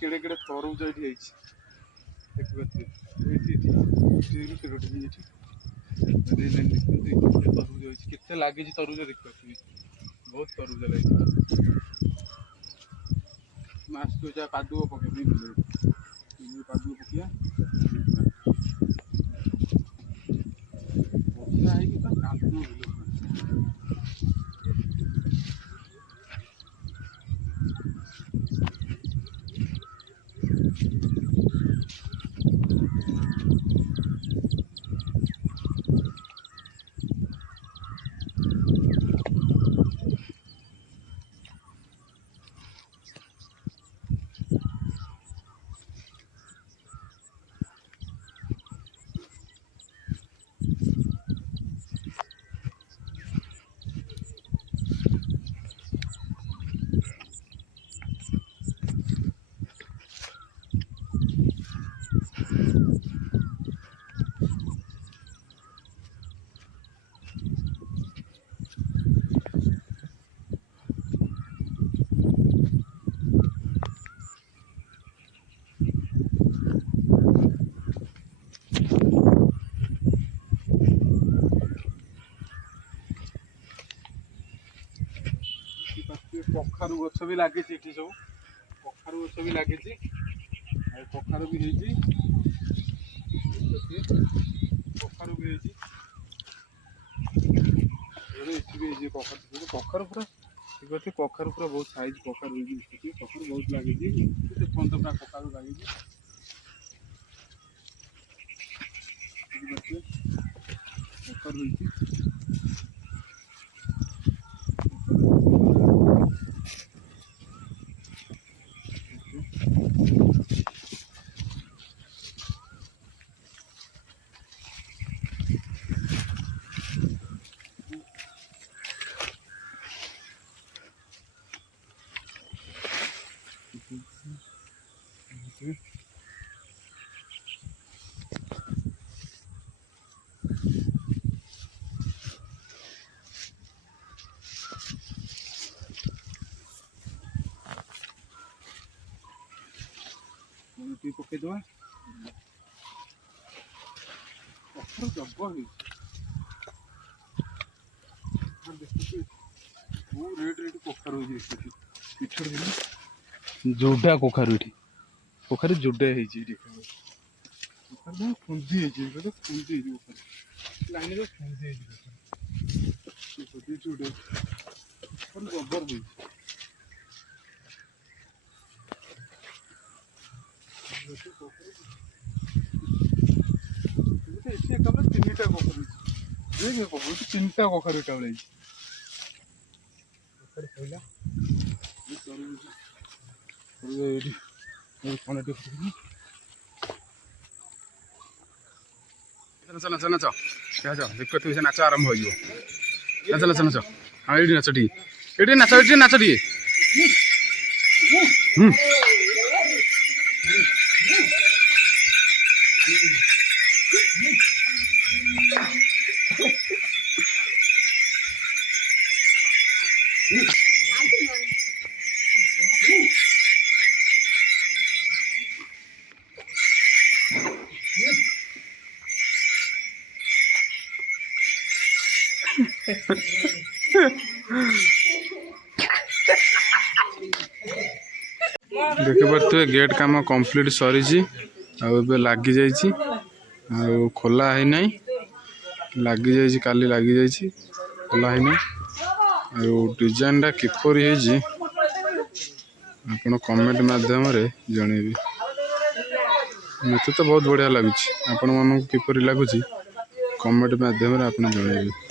केड़े केड़े तरबूज ये तरबूज के लगे तरबूज देखिए बहुत तरबूज लगे आसुचा कादुओ पकड़ कादुओ पकिया वर्षा है कादुओ कखारु गछ भी लगे सब कखारु गछ भी लगे कखारु भी कखारु भी कखारु पूरा ठीक अच्छे कखारु पूरा बहुत साइज कखारु कखारु बहुत लगे देखते पूरा कखारु लगे कखारु पकईद रेट रेट कखारु जोड़ा कखारु कखारु जोड़ा फुंदी फुंदी लाइन फुंदी जोड़ा जबर हुई तीनटा कखारु टाइम नाच नाच नाच देख तुम से नाच आरंभ हो नाच नाच नाच हाँ ये नाच टी नाच नाच टी देख पारे गेट काम कंप्लीट सरी लगी जाइए खोला है ना लगी जाइए काली लगी जाइए खोला है ना डिजाइन टा किपर आप कमेंट माध्यम जनइबी मत तो बहुत बढ़िया लगुच आपण मन किपर लगुच कमेंट माध्यम आप जनइबी।